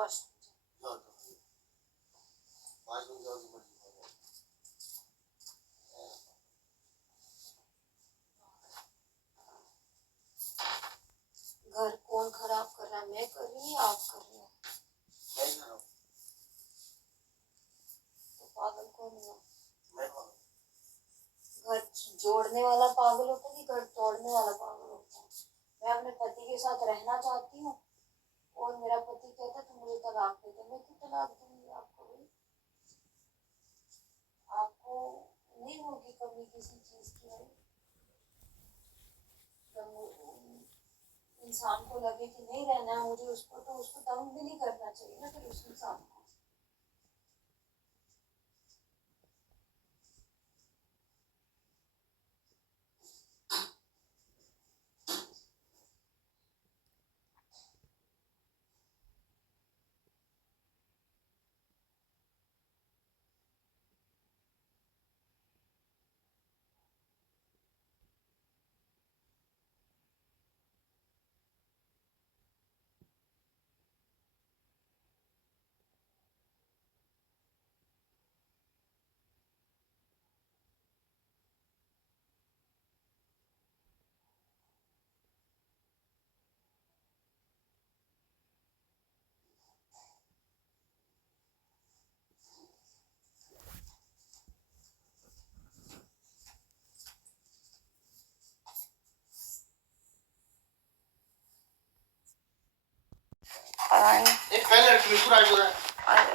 बस घर कौन खराब कर रहा है? मैं कर रही हूँ, आप कर रहे हो? तो पागल कौन हुआ? घर जोड़ने वाला पागल होता है कि घर तोड़ने वाला पागल होता है? मैं अपने पति के साथ रहना चाहती हूँ और मेरा पति कहता है तुम मुझे तलाक दे दो। मैं क्यों तलाक दूंगी आपको? भाई आपको नहीं होगी कभी किसी चीज की? भाई जब इंसान को लगे कि नहीं रहना है मुझे उसको, तो उसको तंग भी नहीं करना चाहिए ना फिर उस इंसान को।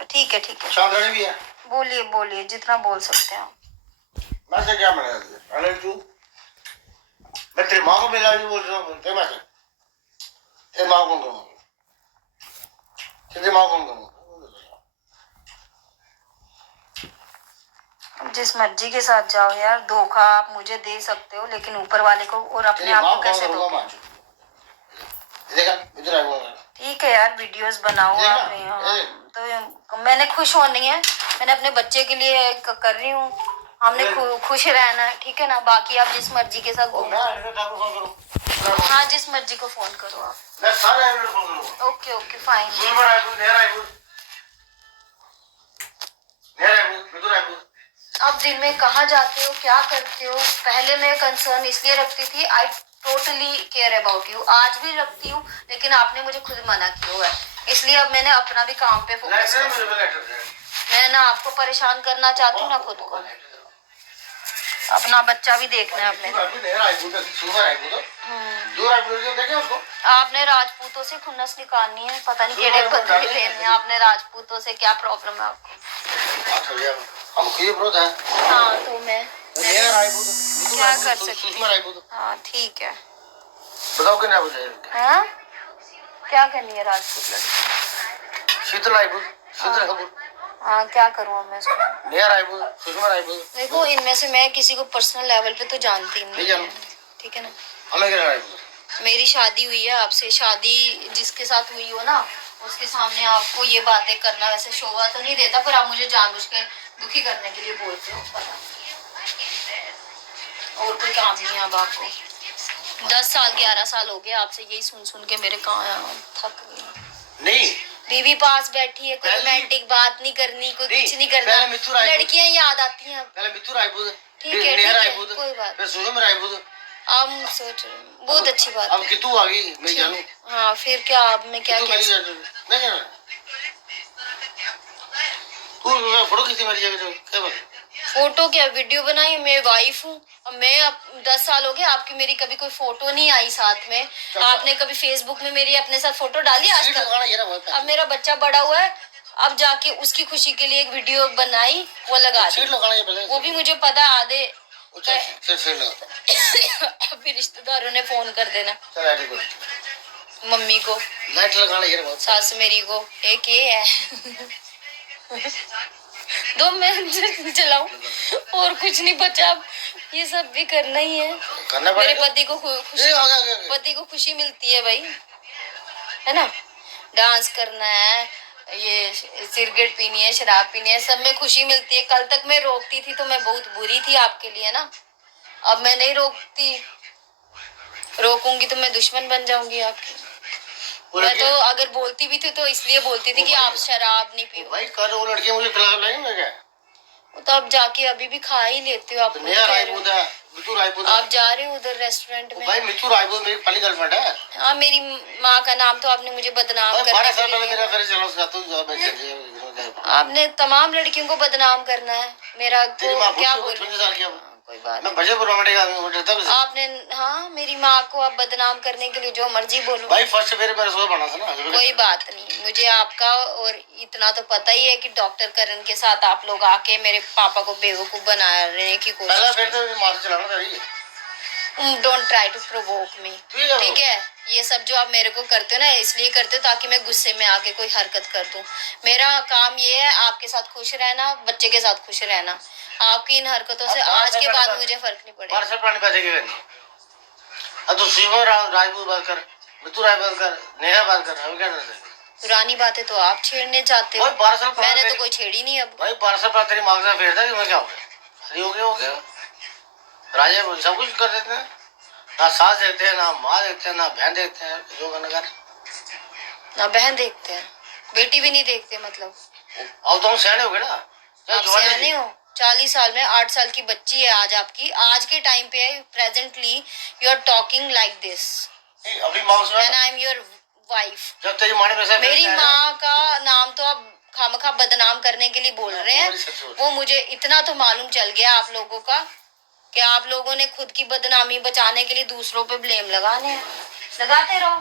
ठीक है ठीक है, शांत भी है। बोलिए बोलिए जितना बोल सकते हैं। मैं से क्या मिला अरे तू, मैं तेरी माँ को मिला भी बोल रहा हूँ। तेरी माँ कौन करूँ? तेरी माँ कौन करूँ? जिस मर्जी के साथ जाओ यार, धोखा आप मुझे दे सकते हो लेकिन ऊपर वाले को और अपने आप को कैसे दोगे? ठीक है यार, वीडियोस बनाओ आप। तो मैंने खुश होनी है, मैंने अपने बच्चे के लिए कर रही हूँ। हमने खुश रहना है, ठीक है ना? बाकी आप जिस मर्जी के साथ घूमो। हाँ, जिस मर्जी को फोन करो आप। Okay okay fine. अब दिन में कहाँ जाते हो, क्या करते हो? पहले मैं कंसर्न इसलिए रखती थी, I totally care about you, आज भी रखती हूँ, लेकिन आपने मुझे खुद मना किया हुआ है, इसलिए अब मैंने अपना भी काम पे फोकस किया। मैं ना आपको परेशान करना चाहती हूँ ना खुद को। अपना बच्चा भी देखना है अपने। आपने राजपूतों से खुन्नस निकालनी है, पता नहीं केड़े बदले लेने हैं आपने राजपूतों से। क्या प्रॉब्लम है आपको? हम हाँ, तो मैं क्या कर सकती हूँ? हाँ ठीक है, बताओ क्या हाँ? क्या करनी है राजपूत लड़की? शीतल हाँ, क्या करूँ मैं इसको? देखो, इनमें से मैं किसी को पर्सनल लेवल पे तो जानती नहीं है, ठीक है ना? मेरी शादी हुई है आपसे, शादी जिसके साथ हुई हो ना उसके सामने आपको ये बातें करना वैसे शोभा तो नहीं देता, पर आप मुझे जानबूझ के दुखी करने के लिए बोलते हो, पता। और कोई काम नहीं है अब आपको। 10 साल 11 साल हो गए आपसे यही सुन सुन के मेरे थक गई। नहीं, बीवी पास बैठी है, कोई रोमांटिक बात नहीं करनी, कोई कुछ नहीं करना, लड़कियां याद आती हैं। ठीक है कोई बात। अब सोच रहे बहुत अच्छी बात है। अब कि तू आ गई मैं जानूं। हाँ फिर क्या, अब मैं क्या कह फोटो क्या वीडियो बनाई? मैं वाइफ हूँ, अब मैं अब 10 साल हो गए, आपकी मेरी कभी कोई फोटो नहीं आई साथ में। आपने कभी फेसबुक में मेरी अपने साथ फोटो डाली आज तक? अब मेरा बच्चा बड़ा हुआ है, अब जाके उसकी खुशी के लिए एक वीडियो बनाई, वो लगा दी, वो भी मुझे पता आधे। अभी रिश्तेदारों ने फोन कर देना, मम्मी को, सास मेरी को, एक ये है। दो मैं चलाऊं और कुछ नहीं बचा, अब ये सब भी करना ही है। मेरे पति को खुशी मिलती है भाई, है ना? डांस करना है, ये सिगरेट पीनी है, शराब पीनी है, सब में खुशी मिलती है। कल तक मैं रोकती थी तो मैं बहुत बुरी थी आपके लिए ना, अब मैं नहीं रोकती, रोकूंगी तो मैं दुश्मन बन जाऊंगी आपकी। मैं तो अगर बोलती भी थी तो इसलिए बोलती थी कि आप शराब नहीं पियो। भाई कल वो लड़की मुझे खिला लाई मैं क्या? वो तो आप जाके अभी भी खा ही लेते हो। आप आप जा रहे हो उधर रेस्टोरेंट में। भाई मितू रायपुर मेरी पहली गर्लफ्रेंड है। हाँ, मेरी माँ का नाम तो आपने मुझे बदनाम कर आपने तमाम लड़कियों को बदनाम करना है। मेरा को क्या बोलूं? कोई बात नहीं। आपने हाँ मेरी माँ को आप बदनाम करने के लिए जो मर्जी बोलो। भाई फर्स्ट फेरे मेरे सो बना था ना। कोई बात नहीं, मुझे आपका और इतना तो पता ही है कि डॉक्टर करण के साथ आप लोग आके मेरे पापा को बेवकूफ बनाने की कोशिश। डोंट ट्राई टू प्रोवोक मी, ठीक है? ये सब जो आप मेरे को करते हो ना इसलिए करते हो ताकि मैं गुस्से में आके कोई हरकत कर दूं। मेरा काम ये है आपके साथ खुश रहना, बच्चे के साथ खुश रहना। आपकी इन हरकतों से आज के बाद मुझे फर्क नहीं पड़ेगा। पुरानी बातें तो आप छेड़ने चाहते हो, मैंने तो कोई छेड़ी नहीं। अब भाई 12 साल तेरी मांग से फेर था कि मैं क्या हो गया राजा सब कुछ कर देते हैं। ना सास देखते हैं, ना माँ देखते हैं, ना बहन देखते हैं। जो करना ना बहन देखते हैं, बेटी भी नहीं देखते मतलब। अब तो हम सयाने हो गए ना। आप सयाने हो। 40 साल में 8 साल की बच्ची है आज आपकी। आज के टाइम पे presently you are talking like this and I am your wife. जब तेरी माँ ने मेरी माँ का नाम तो आप खामखा बदनाम करने के लिए बोल रहे हैं। वो मुझे इतना तो मालूम चल गया आप लोगों का कि आप लोगों ने खुद की बदनामी बचाने के लिए दूसरों पे ब्लेम लगाने हैं। लगाते रहो,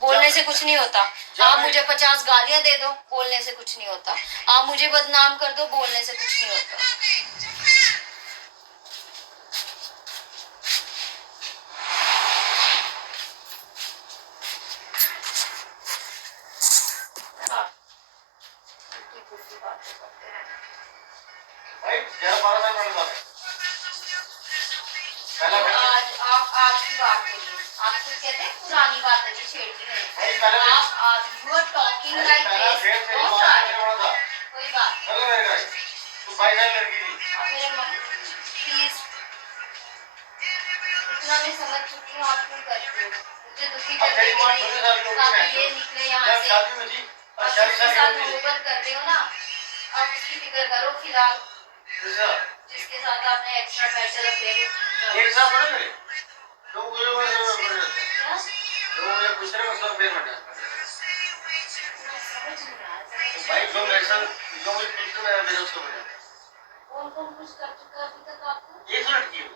बोलने से कुछ नहीं होता। आप मुझे 50 गालियां दे दो, बोलने से कुछ नहीं होता। आप मुझे बदनाम कर दो, बोलने से कुछ नहीं होता। आज की बात करिए। आप कुछ कहते हैं पुरानी बात है छेड़ती है। आप you are talking like this. कोई बात मेरे प्लीज इतना मैं समझ चुकी हूँ आप क्यों करते हो मुझे दुखी करने के लिए ताकि ये निकले यहाँ से। अब जिसके साथ मोहब्बत कर रहे हो ना अब उसकी फिक्र करो फिलहाल जिसके साथ आपने एक्स्ट्रा मैरिटल अफेयर। कौन कौन कुछ कर चुका अभी तक आपको? एक लड़की हो।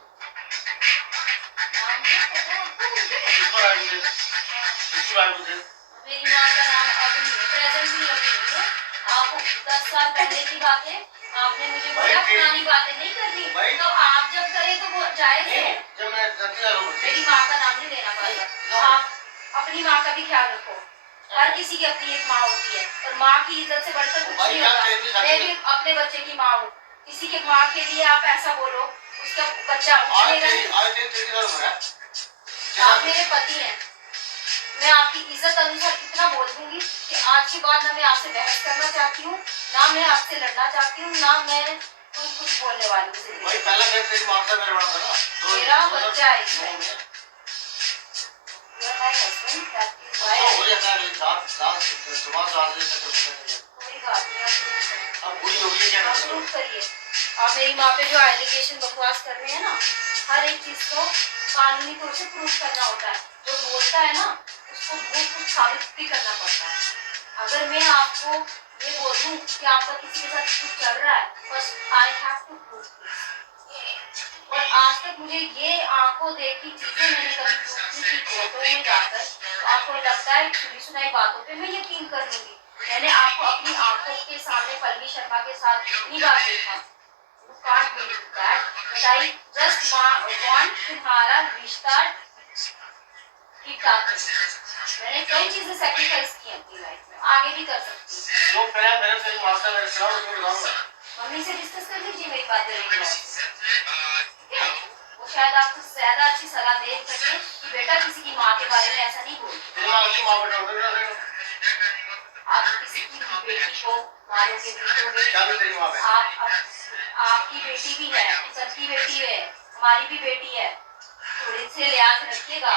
मेरी माँ का नाम अभी प्रेजेंटली अभी नहीं है। आपको 10 साल पहले की बात है। आपने मुझे बोला पुरानी बातें नहीं करनी तो आप जब करें तो वो जायज है। मेरी माँ का नाम नहीं लेना पड़ेगा। आप अपनी माँ का भी ख्याल रखो। हर किसी की अपनी एक माँ होती है और माँ की इज्जत से बढ़कर कुछ नहीं होता। मैं भी अपने बच्चे की माँ हूँ। किसी के माँ के लिए आप ऐसा बोलो उसका बच्चा आप मेरे पति हैं। मैं आपकी इज्जत अनुसार इतना बोल दूंगी कि आज के बाद ना मैं आपसे बहस करना चाहती हूँ ना मैं आपसे लड़ना चाहती हूँ ना मैं कुछ बोलने वाली हूँ। मेरा बच्चा है आप मेरी माँ पे जो एलिगेशन बकवास कर रहे हैं ना हर एक चीज को कानूनी तौर से प्रूफ करना होता है। जो बोलता है ना उसको बहुत कुछ साबित भी करना पड़ता है। अगर मैं आपको ये बोल दूं कि आपका किसी के साथ कुछ चल रहा है बस I have to proof this. और आज तक मुझे ये आंखों देखी चीजें मैंने कभी प्रूफ नहीं की कोर्टों में जाकर तो आपको लगता है सुनी सुनाई बातों पे मैं यकीन कर लूंगी। मैंने आपको अपनी आंखों के सामने पल्लवी शर्मा के साथ इतनी बार देखा। You can't believe that, but I just want तुम्हारा रिश्ता ठीक ठाक है। मैंने कई चीजें सैक्रिफाइस की अपनी लाइफ में आगे भी कर सकती हूँ। मम्मी से डिस्कस कर लीजिए मेरी बातें वो शायद आपको ज्यादा अच्छी सलाह दे सके कि बेटा किसी की माँ के बारे में ऐसा नहीं बोल। आप किसी की बेटी को मारोगे आपकी बेटी भी है सबकी बेटी है हमारी भी बेटी है थोड़े से लिहाज रखिएगा।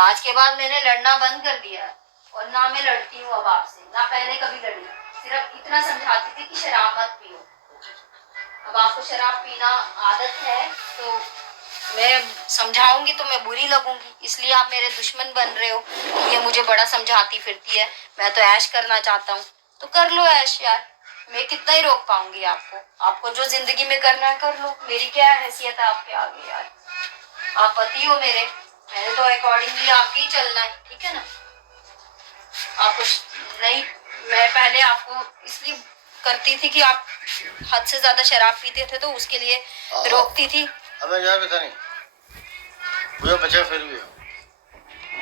आज के बाद मैंने लड़ना बंद कर दिया है और ना मैं लड़ती हूँ अब आपसे, ना पहले कभी लड़ी। सिर्फ इतना समझाती थी कि शराब मत पियो। अब आपको शराब पीना आदत है तो मैं समझाऊंगी तो मैं बुरी लगूंगी, इसलिए आप मेरे दुश्मन बन रहे हो। ये मुझे बड़ा समझाती फिरती है। मैं तो ऐश करना चाहता हूँ तो कर लो ऐश यार, मैं कितना ही रोक पाऊंगी आपको। आपको जो जिंदगी में करना है कर लो, मेरी क्या हैसियत है आपके आगे यार। आप पति हो मेरे, मैंने तो अकॉर्डिंगली आपके ही चलना है, ठीक है ना। आपको नहीं, मैं पहले आपको इसलिए करती थी कि आप हद से ज्यादा शराब पीते थे तो उसके लिए रोकती थी। अब मैं यार पता नहीं मुझे बचा फिर भी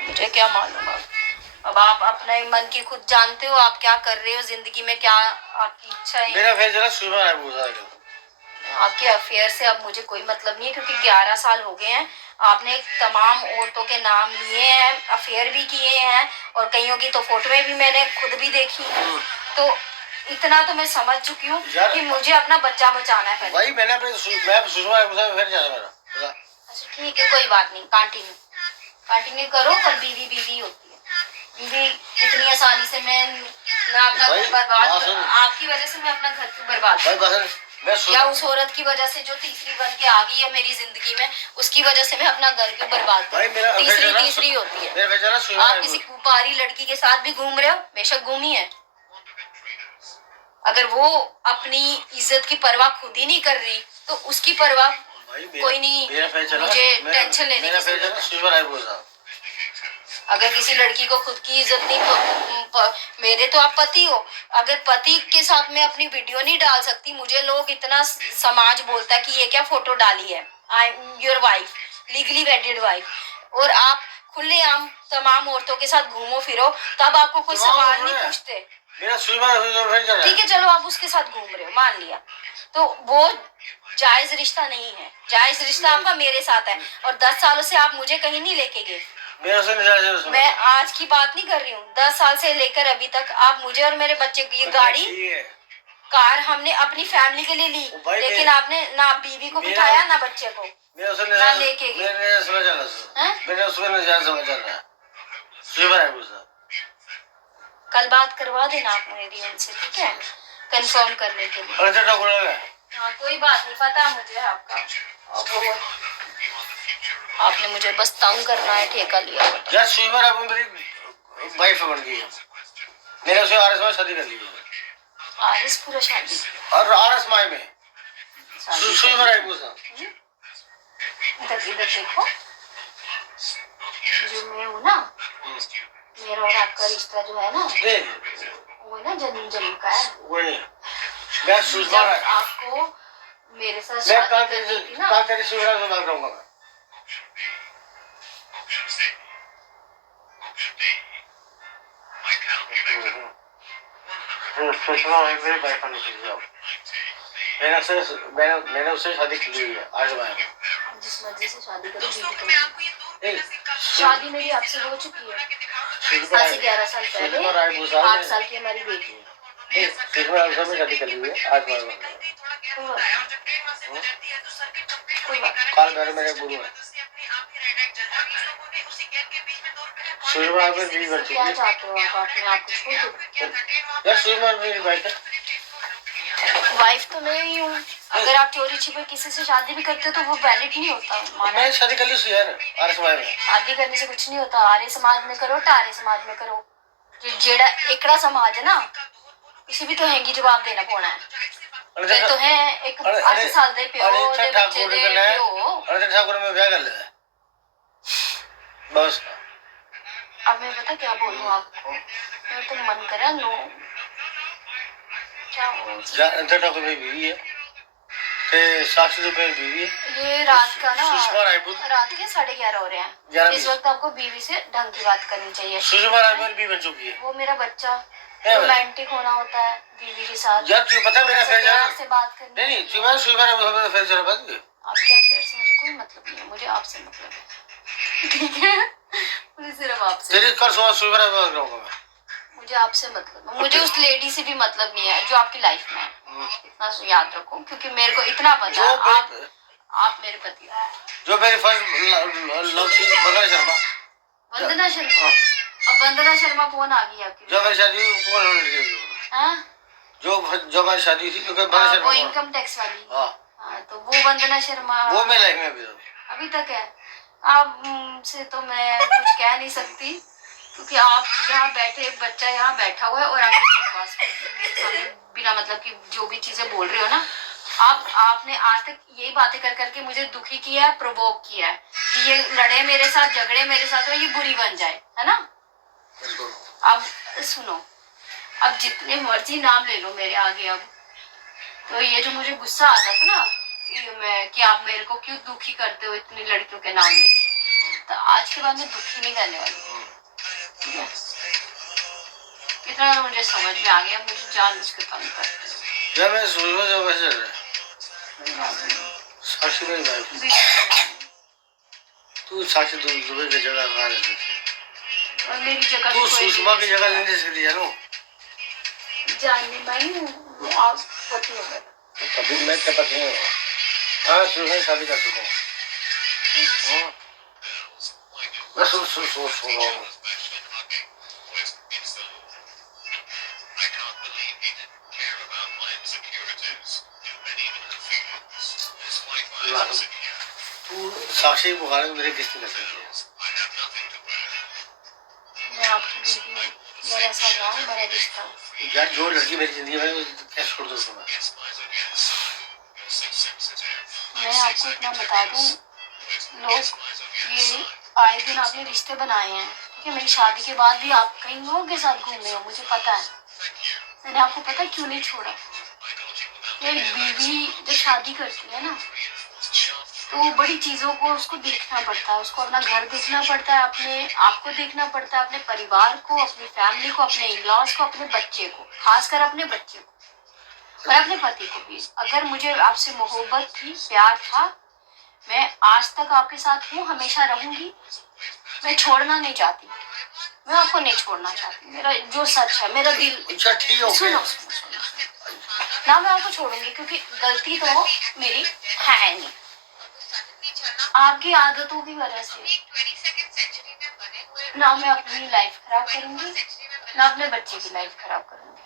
मुझे क्या मालूम। अब आप अपने मन की खुद जानते हो, आप क्या कर रहे हो जिंदगी में, क्या आपकी इच्छा है। मेरा फिर जरा सुबह है पूछा आपके अफेयर से अब मुझे कोई मतलब नहीं है, क्योंकि 11 साल हो गए हैं। आपने तमाम औरतों के नाम लिए हैं, अफेयर भी किए हैं, और कईयों की तो फोटोएं भी मैंने खुद भी देखी हैं। तो इतना तो मैं समझ चुकी हूँ कि मुझे अपना बच्चा बचाना है। भाई मैंने अपने मैं सुषमा फिर जाना मेरा। अच्छा ठीक है, कोई बात नहीं, कंटिन्यू करो। पर बीवी बीवी होती है, बीवी इतनी आसानी से मैं ना अपना घर बर्बाद, आपकी वजह से मैं अपना घर बर्बाद, या उस औरत की वजह से जो तीसरी बन के आ गई है मेरी जिंदगी में, उसकी वजह से मैं अपना घर क्यों बर्बाद करूं। तीसरी होती है। आप किसी कुपारी लड़की के साथ भी घूम रहे हो, बेशक घूमी है, अगर वो अपनी इज्जत की परवाह खुद ही नहीं कर रही तो उसकी परवाह कोई नहीं, मुझे टेंशन लेने की जरूरत है। अगर किसी लड़की को खुद की इज्जत नहीं, मेरे तो आप पति हो, अगर पति के साथ मैं अपनी वीडियो नहीं डाल सकती, मुझे लोग इतना समाज बोलता है कि ये क्या फोटो डाली है, आई am your wife, legally वेडेड wife, और आप खुलेआम तमाम औरतों के साथ घूमो फिरो, तब आपको कोई सवाल नहीं पूछते। ठीक है चलो, आप उसके साथ घूम रहे हो, मान लिया, तो वो जायज रिश्ता नहीं है। जायज रिश्ता आपका मेरे साथ है, और 10 सालों से आप मुझे कहीं नहीं लेके गए। मैं आज की बात नहीं कर रही हूँ, 10 साल से लेकर अभी तक आप मुझे और मेरे बच्चे की गाड़ी कार हमने अपनी फैमिली के लिए ली, लेकिन आपने ना बीवी को बिठाया ना बच्चे को ना लेके गए। कल बात करवा देना आप मेरी उनसे, ठीक है, कंफर्म करने के लिए। हाँ कोई बात नहीं, पता है मुझे आपका, वो आपने मुझे बस तंग करना है, ठेका लिया यार। स्वीपर अब मेरी वाइफ बन गई है, मैंने उसे आरएस में शादी कर ली है। आरएस पूरा शादी और आरएस माई में स्वीपर है पूछा। इधर देखो, जो मैं हूँ ना, मेरा और आपका रिश्ता जो है ना, वो ना जन्म का है। वही मैं स्वीपर है। आपको मेरे साथ शादी करनी थी ना, तेरे स्वीपर से बात करूंगा मैं। सुषमा मेरी वाइफ बन गई है, मैंने उससे शादी की हुई है आज में। जिस मर्जी से शादी करो, शादी मेरी आपसे हो चुकी है, 11 साल पहले, 8 साल की हमारी बेटी है। शादी कर ली है आज में। काल मेरे गुरु है। क्या चाहते हो आप अपने आप को छोड़ दो? यार सुषमा मेरी वाइफ है। वाइफ तो मैं ही हूँ। अगर आप चोरी छिपे किसी से शादी भी करते हो तो वो वैलिड नहीं होता। मैं शादी कर ली यार आर्य समाज में। शादी करने से कुछ नहीं होता। आर्य समाज में करो, टारे समाज में करो, जेड़ा एकड़ा समाज है ना, उसे भी तो हैंगी जवाब देना पौना है। फिर तो है एक 8 साल दे प्यो दे बच्चे दे प्यो। अरे ठाकुर में ब्याह कर ले बस। अब मैं पता क्या बोलूँ आपको, मैं तो मन करा नो क्या बोलूं। ठाकुर में बीवी है, ते साक्षी तो मेरी बीवी है। ये रात का ना, सुषमा रायपुर रात के 11:30 हो रहे हैं। इस वक्त आपको बीवी से ढंग की बात करनी चाहिए। सुषमा रायपुर भी बन चुकी है। वो मेरा बच्चा, रोमांटिक होना होता है बीवी के साथ। यार तुझे पता मेरा प्यार से बात करनी। नहीं तुम्हारा सुषमा रायपुर फिर जरा बात कर। आपके अफेयर से मुझे कोई मतलब नहीं है, मुझे आपसे मतलब है, ठीक है, मुझे सिर्फ आपसे। तेरी कल सुषमा रायपुर करूंगा मैं। मुझे आपसे मतलब, मुझे उस लेडी से भी मतलब नहीं है जो आपकी लाइफ में है, इतना याद रखो, क्योंकि मेरे को इतना पता है आप मेरे पति हो। जो मेरी फर्स्ट लव थी बगल शर्मा, वंदना शर्मा। अब वंदना शर्मा कौन आ गई आपकी? जो मेरी शादी कौन लड़की थी? हाँ? जो मेरी शादी थी तो वंदना शर्मा। वो इनकम टैक्स वाली। हाँ तो वो वंदना शर्मा वो मेरे लाइफ में अभी तक है। आप से तो मैं कुछ कह नहीं सकती क्योंकि आप यहाँ बैठे, एक बच्चा यहाँ बैठा हुआ है और आप बकवास बिना मतलब कि जो भी चीजें बोल रहे हो ना, आपने आज तक यही बातें कर करके मुझे दुखी किया है, प्रोवोक किया है कि ये लड़े मेरे साथ, झगड़े मेरे साथ, और ये बुरी बन जाए, है ना? अब सुनो, अब जितने मर्जी नाम ले लो मेरे आगे। अब तो ये जो मुझे गुस्सा आता था ना कि आप मेरे को क्यों दुखी करते हो इतनी लड़कियों के नाम लेके, तो आज के बाद मैं दुखी नहीं करने वाली। ठीक है? इतना मुझे समझ में आ गया, मुझे जान मुझके तंग करते जब मैं सोच जब वैसे साक्षी मेरी वाइफ, तू साक्षी दुबई की जगह कहाँ रहती थी? और मेरी जगह तू सुषमा की जगह नहीं दे सकती जानू? जानने भाई आप पति हो मेरा। कभी मैं क्या पति हूँ? हाँ सुषमा शादी कर चुका हूँ। मैं सोच रहा हूँ। तू साक्षी बुखार मेरे किसने कर सकती है? मैं आपकी बीवी हूँ, मेरा सगा है, मेरा रिश्ता। यार जो लड़की मेरी जिंदगी में क्या छोड़ दो तुम्हें? मैं आपको इतना बता दूं, लोग ये आए दिन आपने रिश्ते बनाए हैं, ठीक है? मेरी शादी के बाद भी आप कई लोगों के साथ घूमे हो, मुझे पता है। मैंने आपको पता क्यों नहीं छोड़ा? एक बीवी जब शादी करती है ना तो बड़ी चीजों को उसको देखना पड़ता है, उसको अपना घर देखना पड़ता है, अपने आप को देखना पड़ता है, अपने परिवार को, अपनी फैमिली को, अपने इन-लॉज को, अपने बच्चे को, खासकर अपने बच्चे को और अपने पति को भी। अगर मुझे आपसे मोहब्बत थी, प्यार था, मैं आज तक आपके साथ हूँ, हमेशा रहूंगी। मैं छोड़ना नहीं चाहती, मैं आपको नहीं छोड़ना चाहती। मेरा जो सच है, मेरा दिल। अच्छा ठीक है, सुनो ना, मैं आपको छोड़ूंगी क्योंकि गलती तो मेरी है नहीं, आपकी आदतों की वजह से। ना मैं अपनी लाइफ खराब करूंगी, ना अपने बच्चे की लाइफ खराब करूंगी।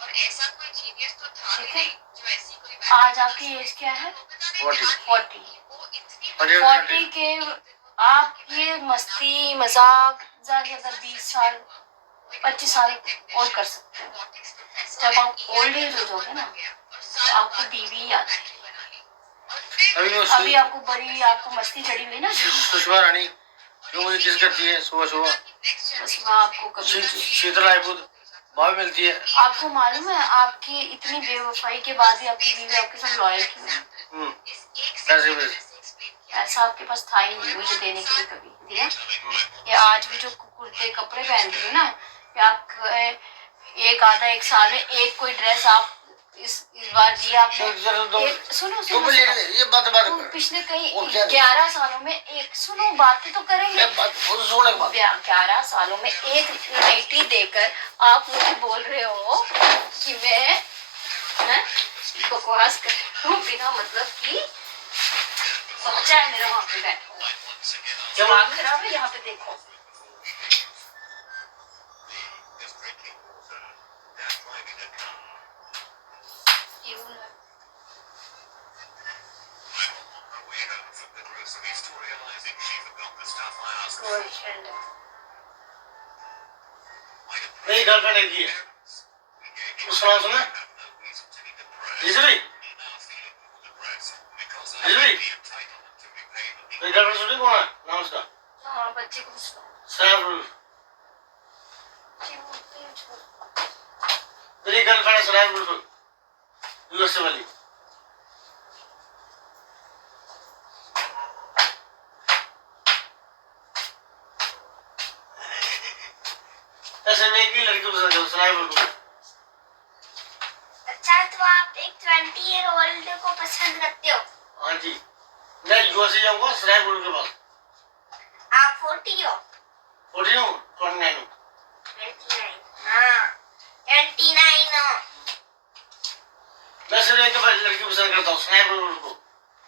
ठीक है? आज आपकी एज क्या है? 40 के आप ये मस्ती मजाक ज्यादा 20 साल 25 साल और कर सकते हो। जब आप ओल्ड एज हो जाओगे ना तो आपको बीवी याद आएगी। अभी आपको मस्ती चढ़ी हुई ना सुषमा रानी जो मुझे किस करती है सुबह सुबह आपको कभी शीतल रायपुर भाव मिलती है। आपको मालूम है आपकी इतनी बेवफाई के बाद भी आपकी बीवी आपके साथ लॉयल क्यों है? ऐसा आपके पास था ही नहीं मुझे देने के लिए कभी दिया। ये आज भी जो कुर्ते कपड़े पहन रही हो ना, आप एक आधा एक साल में एक कोई ड्रेस आप इस बार दिया आपने। सुनो ये बात पिछले कई 11 सालों में एक सुनो बातें तो करेंगे। 11 सालों में एक नाइटी देकर आप मुझे बोल रहे हो कि मैं बकवास कर रही हूँ बिना मतलब की। बच्चा है मेरा वहाँ पे बैठा हुआ, दिमाग खराब है। यहाँ पे देखो मेरी गर्लफ्रेंड एक ही है, उसका नाम सुना? रिजवी मेरी गर्लफ्रेंड सुनी कौन है नाम उसका? हाँ बच्चे को सराब मेरी गर्लफ्रेंड है सराब यूएसए वाली। ऐसे में एक ही लड़की पसंद है सराब। अच्छा तो आप एक 20 ईयर ओल्ड को पसंद करते हो? हाँ जी, मैं यूएसए जाऊंगा सराब के पास। आप 40 हो? 40 हूँ, 29 हूँ। 29 हाँ 29 हो। मैं सिर्फ एक लड़की पसंद करता हूँ सराब को।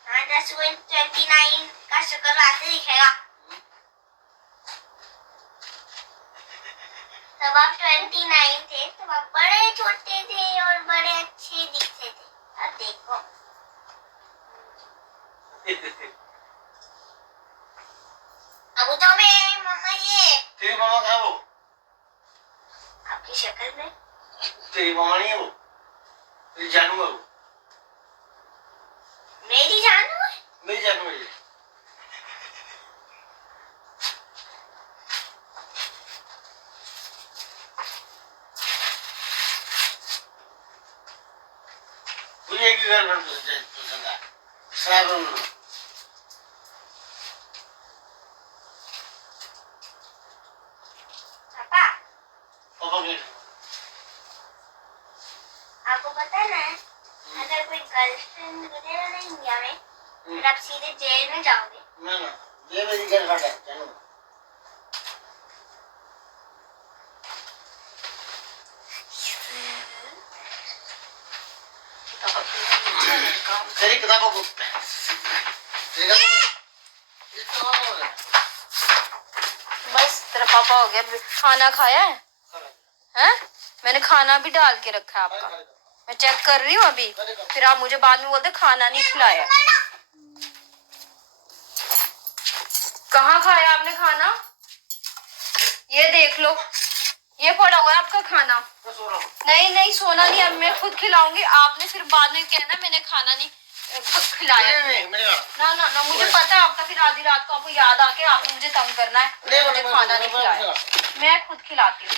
हाँ 29 का शक्ल आते दिखेगा। तब आप 29 थे, तब आप बड़े छोटे थे और बड़े अच्छे दिखते थे। अब देखो अब तो मैं मम्मा ये तेरी मामा कहाँ वो? आपकी शक्ल में तेरी मामा नहीं है वो, तेरी जानू है वो। मेरी जानू है। मेरी जानू है ये। मुझे एक ही गर्लफ्रेंड पसंद है, शराब। पापा पापा के आपको पता है ना, अगर कोई गर्लफ्रेंड मिलेगा ना इंडिया में, फिर आप सीधे जेल में जाओगे। ना ना, ये मेरी गर्लफ्रेंड है जानू। तेरी किताबों को बस तेरा पापा हो गया। खाना खाया है? हैं? मैंने खाना भी डाल के रखा है आपका, मैं चेक कर रही हूँ अभी। फिर आप मुझे बाद में बोलते खाना नहीं खिलाया। कहाँ खाया आपने खाना? ये देख लो, ये पड़ा हुआ है आपका खाना। नहीं नहीं, सोना नहीं, अब मैं खुद खिलाऊंगी। आपने फिर बाद में कहना मैंने खाना नहीं खुद खिलाया। ना ना ना, मुझे पता है आपका फिर आधी रात को आपको याद आके आपने मुझे तंग करना है। मुझे खाना नहीं खिलाया, मैं खुद खिलाती हूँ।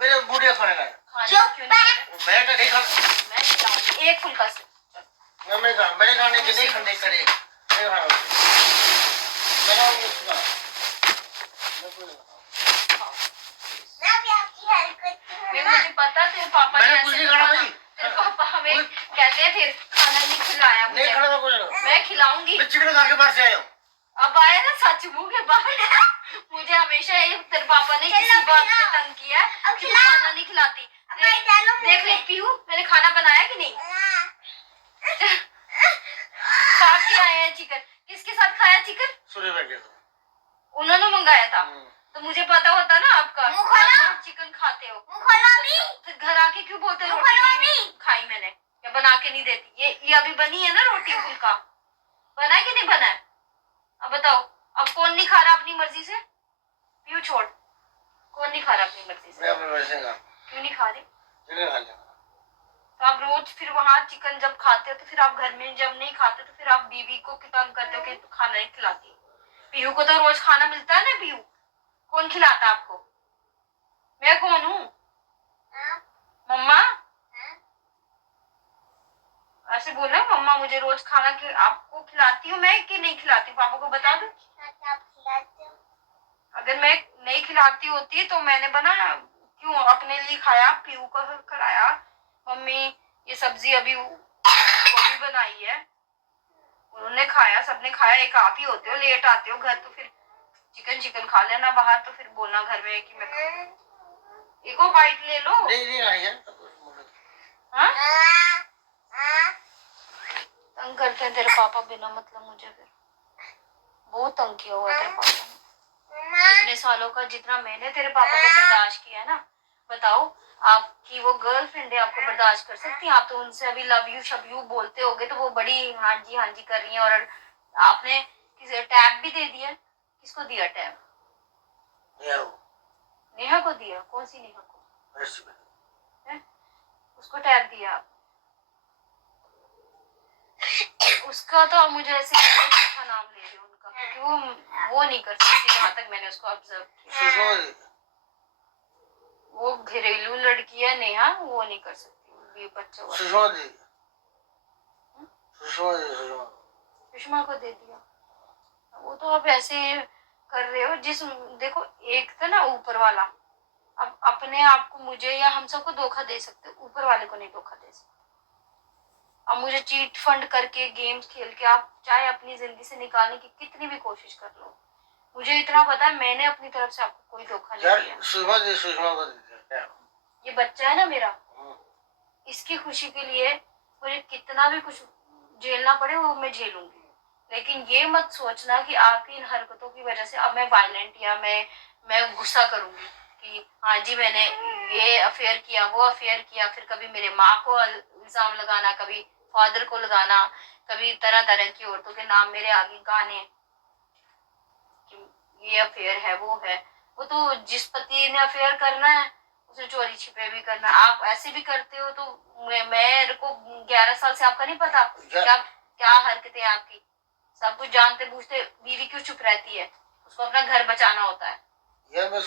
मेरे बूढ़े खाने का क्यों नहीं? मैं तो नहीं खा, मैं खिलाऊंगी एक फुल्का से। मैंने खाने के नहीं खंडे करे मुझे पता तेरे पापा ने ऐसे खाना, तेरे पापा हमें कहते हैं फिर खाना नहीं खिलाया मुझे। मैं खिलाऊंगी। चिकन खा के बाहर से आया हूँ। अब आया ना सच मुंह के बाहर। मुझे हमेशा ये तेरे पापा ने किसी बात पे तंग किया है कि तू खाना नहीं खिलाती। देख ले पीहू, मैंने खाना बनाया कि नहीं? खा के आए हैं चिकन। किसके साथ खाया चिकन? उन्होंने मंगाया था, तो मुझे पता होता ना आपका आप चिकन खाते हो। फिर घर आके क्यों बोलते हो रोटी नहीं खाई मैंने या बना के नहीं देती? ये अभी बनी है ना रोटी फुल्का, बना है कि नहीं बना है? अब बताओ, अब कौन नहीं खा रहा अपनी मर्जी से? पीयू छोड़, कौन नहीं खा रहा अपनी मर्जी से? क्यों नहीं खा रहे? तो आप रोज फिर वहाँ चिकन जब खाते हो तो फिर आप घर में जब नहीं खाते तो फिर आप बीवी को तंग करते हो कि खाना नहीं खिलाती। पीयू को तो रोज खाना मिलता है ना। पीयू कौन खिलाता आपको? मैं कौन हूँ? मम्मा? ऐसे बोला मम्मा मुझे रोज खाना आपको खिलाती हूँ मैं कि नहीं खिलाती? पापा को बता दो। अगर मैं नहीं खिलाती होती तो मैंने बनाया क्यों? अपने लिए खाया, पीयू को खिलाया। मम्मी ये सब्जी अभी गोभी बनाई है, उन्होंने खाया, सबने खाया। एक आप ही होते हो लेट आते हो घर, तो फिर चिकन खा लेना बाहर, तो फिर बोलना घर में कि मैं एक और बाइट ले लो। तंग करते हैं तेरे पापा बिना मतलब मुझे, फिर बहुत तंग किया हुआ तेरे पापा ने इतने सालों का। जितना मैंने तेरे पापा को बर्दाश्त किया ना, बताओ आपकी वो गर्लफ्रेंड है, आपको बर्दाश्त कर सकती है? आप तो उनसे अभी लव यू शब यू बोलते होगे तो वो बड़ी हाँ जी कर रही है। और आपने किसी टैब भी दे दिया। किसको दिया टैब? नेहा को दिया। कौन सी नेहा को? उसको टैब दिया। उसका तो मुझे ऐसे झूठा नाम ले रहे हो उनका, क्योंकि वो नहीं कर सकती जहाँ तक मैंने उसको ऑब्जर्व किया। वो घरेलू लड़की है नेहा, वो नहीं कर सकती। बच्चों सुषमा को दे दिया। वो तो आप ऐसे कर रहे हो जिस देखो, एक था ना ऊपर वाला, अब अपने आप को मुझे या हम सबको धोखा दे सकते, ऊपर वाले को नहीं धोखा दे सकते। अब मुझे चीट फंड करके गेम्स खेल के आप चाहे अपनी जिंदगी से निकालने की कितनी भी कोशिश कर लो, मुझे इतना पता है मैंने अपनी तरफ से आपको कोई धोखा नहीं दिया। ये बच्चा है ना मेरा, इसकी खुशी के लिए मुझे कितना भी कुछ झेलना पड़े वो मैं झेलूंगी। लेकिन ये मत सोचना कि आपकी इन हरकतों की वजह से अब मैं वायलेंट या मैं गुस्सा करूंगी। कि हाँ जी मैंने ये अफेयर किया, वो अफेयर किया, फिर कभी मेरे माँ को इल्जाम लगाना, कभी फादर को लगाना, कभी तरह तरह की औरतों के नाम मेरे आगे गाने कि ये अफेयर है, वो है। वो तो जिस पति ने अफेयर करना है उसे चोरी छिपे भी करना है। आप ऐसे भी करते हो तो मेरे को 11 साल से आपका नहीं पता क्या क्या हरकतें हैं आपकी। सब कुछ जानते बूझते बीवी क्यों चुप रहती है? उसको अपना घर बचाना होता है। यार मैं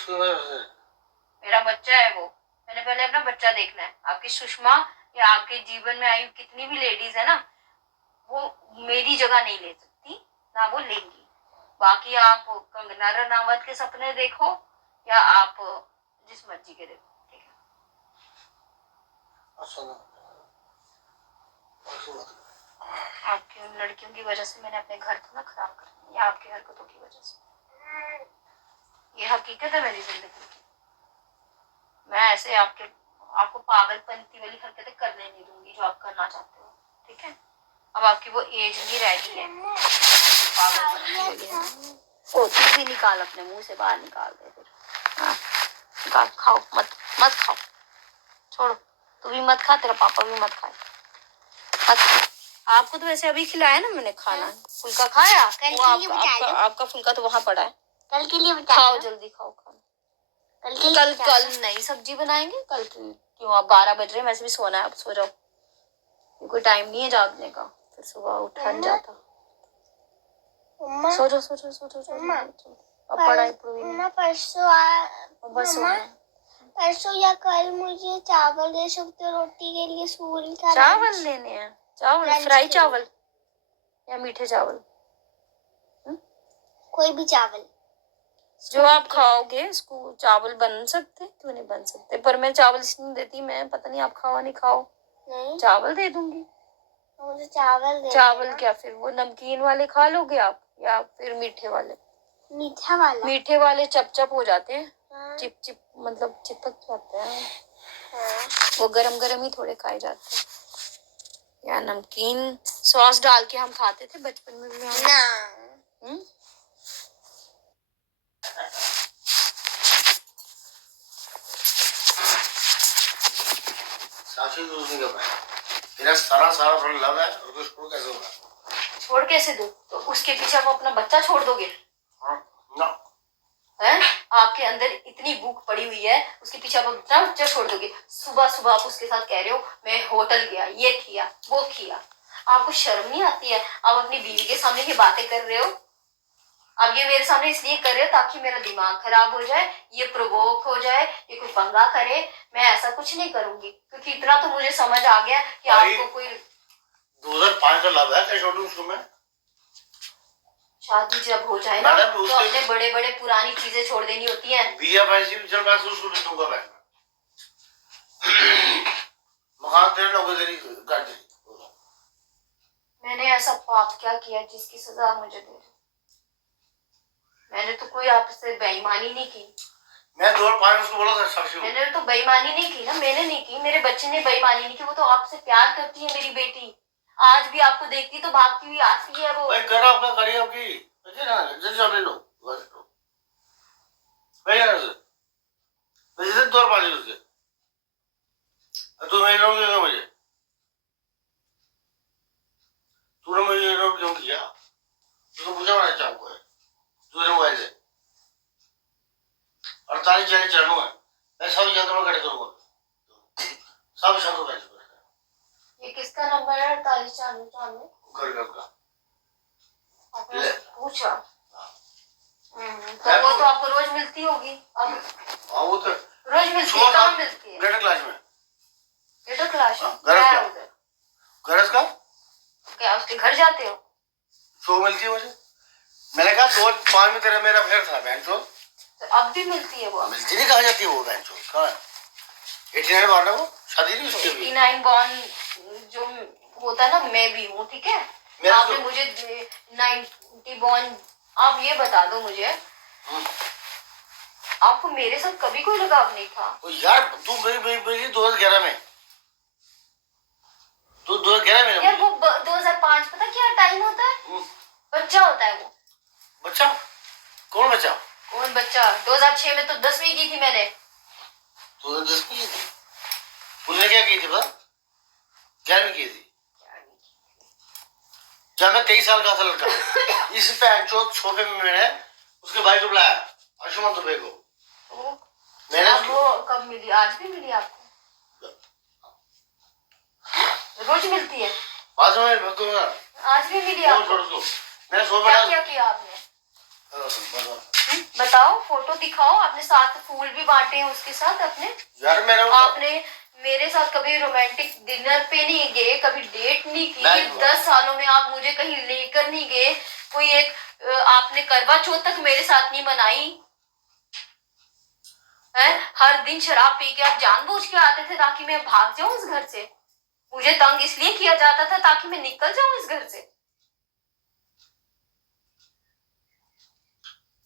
मेरा बच्चा है वो, मैंने पहले अपना बच्चा देखना है। आपकी सुषमा या आपके जीवन में आई कितनी भी लेडीज है ना, वो मेरी जगह नहीं ले सकती, ना वो लेंगी। बाकी आप कंगना रनावत के सपने देखो या आप जिस मर्जी के देखो, ठीक है? आपकी उन लड़कियों की वजह से मैंने अपने घर को ना खराब कर दिया, या आपकी हरकतों की वजह से। ये हकीकत है मेरी जिंदगी की। मैं ऐसे आपको पागलपंती वाली हरकतें करने नहीं दूंगी जो आप करना चाहते हो, ठीक है? अब आपकी वो एज नहीं रह गई है पागलपंती वाली। ओ तू भी निकाल, अपने मुंह से बाहर निकाल दे फिर। हाँ निकाल, खाओ मत खाओ, छोड़ो। तू भी मत खा, तेरा पापा भी मत खाए, मत खा। आपको तो वैसे अभी खिलाया ना मैंने खाना। फुल्का खाया? आपका फुल्का तो वहां पड़ा है, कल के लिए बचा। खाओ जल्दी खाओ खाना। कल नई सब्जी बनाएंगे। कल क्यों? आप 12 बज रहे हैं, वैसे भी सोना है, अब सो जाओ, कोई टाइम नहीं है जागने का, फिर सुबह उठा नहीं जाता। सो जाओ। अब पढ़ाई पूरी। परसों या कल मुझे चावल दे सकते हो रोटी के लिए स्कूल का। चावल लेने हैं? चावल फ्राई चावल या मीठे चावल? कोई भी चावल जो आप खाओगे। स्कूल चावल बन सकते, क्यों नहीं बन सकते? पर मैं चावल इसलिए देती, मैं पता नहीं आप खाओ नहीं खाओ, नहीं चावल दे दूंगी। मुझे चावल दे। चावल क्या फिर वो नमकीन वाले खा लोगे आप या फिर मीठे वाले? मीठे वाले चप हो जाते हैं। हाँ। चिप मतलब चिपक जाते हैं। हाँ। वो गरम गरम ही थोड़े खाए जाते हैं। या नमकीन सॉस डाल के हम खाते थे बचपन में भी हम। साक्षी यूज नहीं कर पाया। मेरा सारा थोड़ा लव है और उसको कैसे होगा? छोड़ कैसे दूं? तो उसके पीछे आप अपना बच्चा छोड़ दोगे? हाँ ना है? आपके अंदर इतनी भूख पड़ी हुई है, उसके पीछे आप अपना बच्चा छोड़ दोगे? सुबह आप उसके साथ कह रहे हो मैं होटल गया, ये किया वो किया। आपको शर्म नहीं आती है? आप अपनी बीवी के सामने ये बातें कर रहे हो। अब ये मेरे सामने इसलिए कर रहे हो ताकि मेरा दिमाग खराब हो जाए, ये प्रोवोक हो जाए, ये कोई पंगा करे। मैं ऐसा कुछ नहीं करूंगी, क्योंकि इतना तो मुझे समझ आ गया कि आपको कोई 2005 का लव है। क्या छोड़ू उसको मैं? शादी जब हो जाए ना तो अपने बड़े बड़े पुरानी चीजें छोड़ देनी होती हैं। बिया पैसे भी चल मैं उसको दूंगा मैं। मकान तेरे लोगों तेरी कर दी। मैंने ऐसा पाप क्या किया जिसकी सजा मुझे दे? मैंने तो कोई आपसे बेईमानी नहीं की। मैं 2005 उसको बोला था साक्षी। मैंने तो बेईमानी नहीं की ना, मैंने नहीं की, मेरे बच्चे ने बेईमानी नहीं की। वो तो आपसे प्यार करती है मेरी बेटी, आज भी आपको देखती तो भागती हुई आती है वो। घर आपका करिए आपकी जैसे ले लो भैया वैसे दौर पा उसके तू मैं लोग मुझे तूने मुझे लोग क्यों किया? तुझे पूछा मैं चाहूँ है तूने मोबाइल से 48 चैनल चैनल है। मैं सब शब्दों में कट करूंगा, सब शब्दों में। ये किसका नंबर है? 48 चैनल घर का पूछा। तो वो तो आपको रोज मिलती होगी अब। वो तो रोज मिलती है। कहाँ मिलती है? ग्रेटर क्लास में। ग्रेटर क्लास में क्या है उधर? गरज का क्या उसके घर जाते हो? शो मिलती है मुझे। मैंने कहा 2005 में तेरा मेरा अफेयर था बहन चो। तो अब भी मिलती है वो? मिलती नहीं, कहाँ जाती है वो बहन चो? कहाँ 89 बॉर्न है वो, शादी नहीं उसकी। 89 बॉर्न जो होता है ना, मैं भी हूँ, ठीक है? आपने मुझे 90 बॉर्न, आप ये बता दो मुझे आपको मेरे साथ कभी कोई लगाव नहीं था? यार तू मेरी 2011 में, तू 2011 में यार वो 2005 पता क्या टाइम होता है? बच्चा होता है वो। बच्चा? कौन बच्चा? कौन बच्चा? 2006 में तो 10वीं की थी मैंने। तूने 10 की थी, उसने क्या की थी पता? 11वीं की थी जब मैं 23 साल का था लड़का। इस पैंचो सोफे में मैंने उसके भाई को बुलाया, अंशुमन दुबे को। मैंने अब वो कब मिली? आज भी मिली आपको? रोज मिलती है? आज में आज भी मिली आपको? मैंने सोफे क्या किया आपने? बताओ, फोटो दिखाओ। आपने साथ फूल भी बांटे हैं उसके साथ अपने? यार आपने मेरे साथ कभी रोमांटिक डिनर पे नहीं गए, कभी डेट नहीं की। 10 सालों में आप मुझे कहीं लेकर नहीं गए। कोई एक आपने करवा चौथ तक मेरे साथ नहीं मनाई है। हर दिन शराब पी के आप जानबूझ के आते थे ताकि मैं भाग जाऊं इस घर से। मुझे तंग इसलिए किया जाता था ताकि मैं निकल जाऊं इस घर से।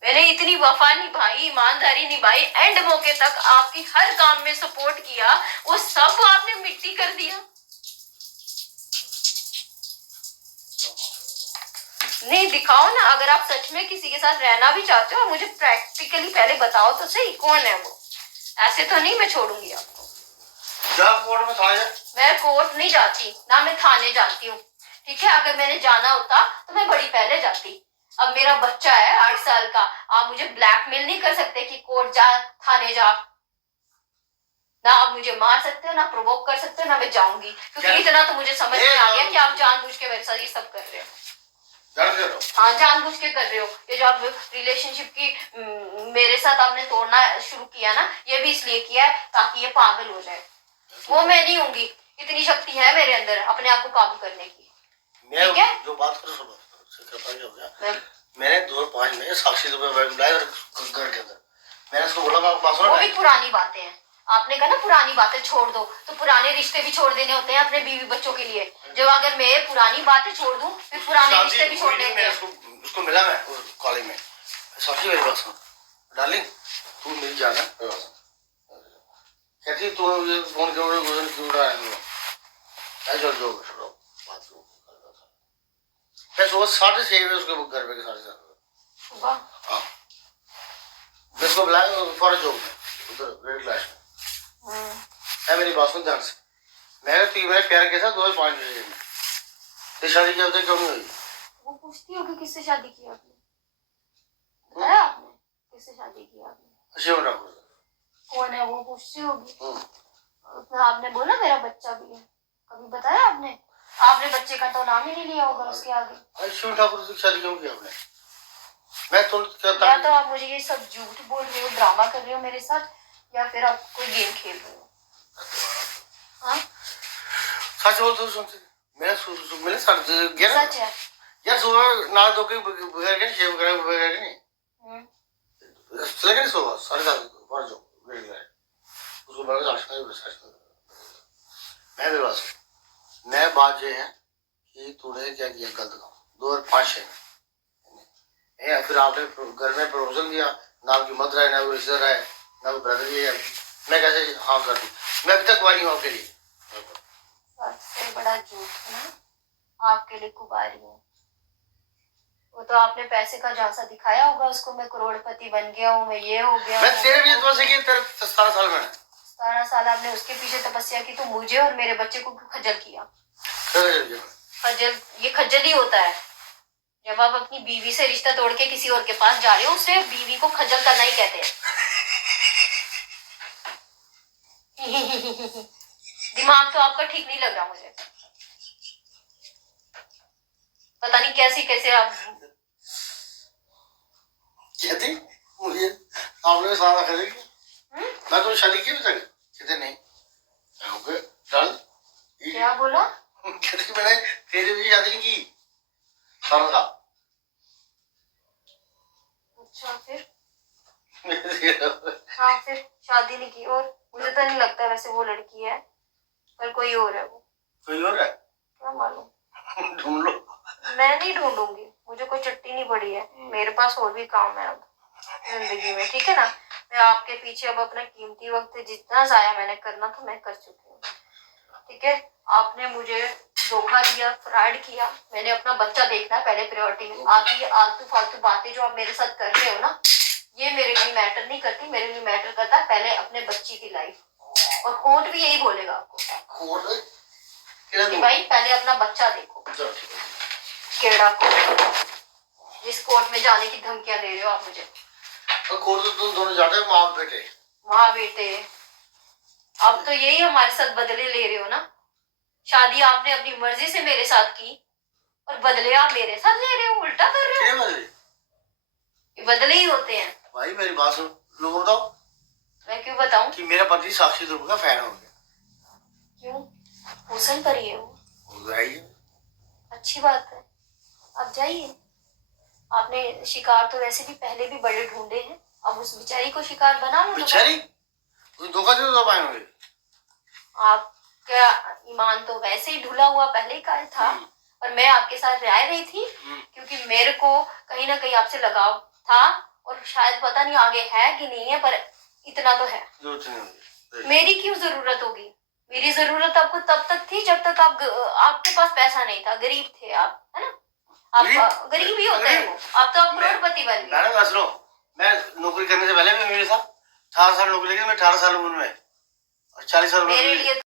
मैंने इतनी वफा निभाई, ईमानदारी निभाई, एंड मौके तक आपकी हर काम में सपोर्ट किया, वो सब आपने मिट्टी कर दिया। नहीं, दिखाओ ना। अगर आप सच में किसी के साथ रहना भी चाहते हो, मुझे प्रैक्टिकली पहले बताओ तो सही कौन है वो। ऐसे तो नहीं मैं छोड़ूंगी आपको। कोर्ट में था। मैं कोर्ट नहीं जाती, ना मैं थाने जाती हूँ। ठीक है, अगर मैंने जाना होता तो मैं बड़ी पहले जाती। अब मेरा बच्चा है 8 साल का, आप मुझे ब्लैकमेल नहीं कर सकते कि कोर्ट जा, थाने जा। ना आप मुझे मार सकते हो, ना प्रोवोक कर सकते हो, ना मैं जाऊंगी। क्योंकि इतना तो मुझे समझ में आ गया कि आप जानबूझ के मेरे साथ ये सब कर रहे हो। हाँ, जानबूझ के कर रहे हो। ये जो आप रिलेशनशिप की मेरे साथ आपने तोड़ना शुरू किया ना, ये भी इसलिए किया है ताकि ये पागल हो जाए। वो मैं नहीं होंगी। इतनी शक्ति है मेरे अंदर अपने आप को काबू करने की। ठीक है, जो बात करो सब मैंने 2005 में साक्षी दुबे बुलाया घर के अंदर। मैंने उसको बोला वो भी पुरानी बातें हैं। आपने कहा ना पुरानी बातें छोड़ दो, तो पुराने रिश्ते भी छोड़ देने होते हैं अपने बीवी बच्चों के लिए। जब अगर मैं पुरानी बातें छोड़ दूं, फिर पुराने रिश्ते भी छोड़ने होते हैं। उसको मिला मैं कॉलेज में। साक्षी मेरी बात सुन डार्लिंग, तू मिल जाना। कहती तू फोन क्यों उड़ा जो बात मैं सुबह 6:30 बजे उसके घर पे 7:30 हाँ मैं उसको बुलाया फॉरेस्ट जॉब में उधर रेड क्लास में है। मेरी बात सुन ध्यान से। मैं प्यार के साथ 2005 बजे में शादी की होते क्यों नहीं हुई? वो पूछती होगी किससे शादी की आपने? बताया आपने किससे शादी की आपने? शिव ठाकुर। कौन है वो? पूछती होगी। आपने बोला मेरा बच्चा भी है, कभी बताया आपने? आपने बच्चे का तो नाम ही नहीं लिया होगा उसके आगे। शिव ठाकुर से शादी क्यों की आपने? मैं तो कहता या तो आप मुझे ये सब झूठ बोल रहे हो, ड्रामा कर रहे हो मेरे साथ, या फिर आप कोई गेम खेल रहे हो। हाँ, सच बोल तो सुनते मैंने सच है यार। सुबह ना धो के बगैर के शेव करे बगैर नहीं लेकिन सुबह 7:30 पर जो उसको बड़ा मैं बात ये है कि तूने क्या किया गलत काम 2005 में। फिर आपने घर में प्रपोजल दिया, ना आपकी मदर है, ना कोई रिश्तेदार है, ना कोई ब्रदर है। मैं कैसे हाँ कर दी? मैं अभी तक कुंवारी हूँ आपके लिए। सबसे बड़ा झूठ है ना, आपके लिए कुंवारी हूँ। वो तो आपने पैसे का झांसा दिखाया होगा उसको, मैं करोड़पति बन गया हूँ, मैं ये हो गया। मैं तेरे भी तपस्या की 17 साल में। 17 साल आपने उसके पीछे तपस्या की, तो मुझे और मेरे बच्चे को खज्जल किया। खज्जल, ये खज्जल ही होता है। जब आप अपनी बीवी से रिश्ता तोड़ के किसी और के पास जा रहे हो, उसे बीवी को खज्जल करना ही कहते हैं। दिमाग तो आपका ठीक नहीं लग रहा मुझे। पता नहीं कैसे कैसे आप कहती मुझे आपने सारा करेगी। मैं तो शादी की भी तक कहते नहीं चल। क्या बोला? कहते मैंने तेरी भी शादी नहीं की सारा था। अच्छा फिर हाँ, फिर शादी नहीं की। और मुझे तो नहीं लगता वैसे वो लड़की है, पर कोई और है। वो कोई और है क्या मालूम? ढूंढ लो। मैं नहीं ढूंढूंगी, मुझे कोई चट्टी नहीं पड़ी है। मेरे पास और भी काम है अब जिंदगी में। ठीक है ना, मैं आपके पीछे अब अपना कीमती वक्त जितना जाया मैंने करना था मैं कर चुकी हूँ। ठीक है, आपने मुझे धोखा दिया, फ्रॉड किया। मैंने अपना बच्चा देखना पहले प्रायोरिटी में। आपकी आलतू फालतू बातें जो आप मेरे साथ कर रहे हो ना, ये मेरे लिए मैटर नहीं करती। मेरे लिए मैटर करता है पहले अपने बच्ची की लाइफ। और कोर्ट भी यही बोलेगा आपको कि भाई पहले अपना बच्चा देखो। केड़ा कोर्ट, जिस कोर्ट में जाने की धमकियां दे रहे हो आप मुझे। कोर्ट तो तुम दोनों जाते हो, माँ बेटे। माँ बेटे, अब तो यही हमारे साथ बदले ले रहे हो ना। शादी आपने अपनी मर्जी से मेरे साथ की और बदले आप मेरे साथ ले रहे हो, उल्टा कर रहे हो। ये बदले ही होते हैं। भाई मेरी बात सुन, लोगों बताओ। मैं क्यों बताऊं कि मेरा पति साक्षी दुबे का फैन हो गया। क्यों? हुसन पर ही है वो। हो जाइए, अच्छी बात है, अब जाइए। आपने शिकार तो वैसे भी पहले भी बड़े ढूंढे हैं, अब उस बेचारी को शिकार बना लो। बेचारी? धोखा दे दो पाएंगे। आपका ईमान तो वैसे ही ढुला हुआ पहले का था, और मैं आपके साथ रह रही थी क्योंकि मेरे को कहीं ना कहीं आपसे लगाव था, और शायद पता नहीं आगे है कि नहीं है, पर इतना तो है। मेरी क्यों जरूरत होगी? मेरी जरूरत आपको तब तक थी जब तक आपके पास पैसा नहीं था, गरीब थे आप, है ना? आप गरीब ही होते हैं वो, अब तो आप करोड़पति बन गए। मैं नौकरी करने से पहले भी मेरे साथ 18 साल नौकरी लगी, मैं 18 साल उम्र में, और 40 साल मेरे लिए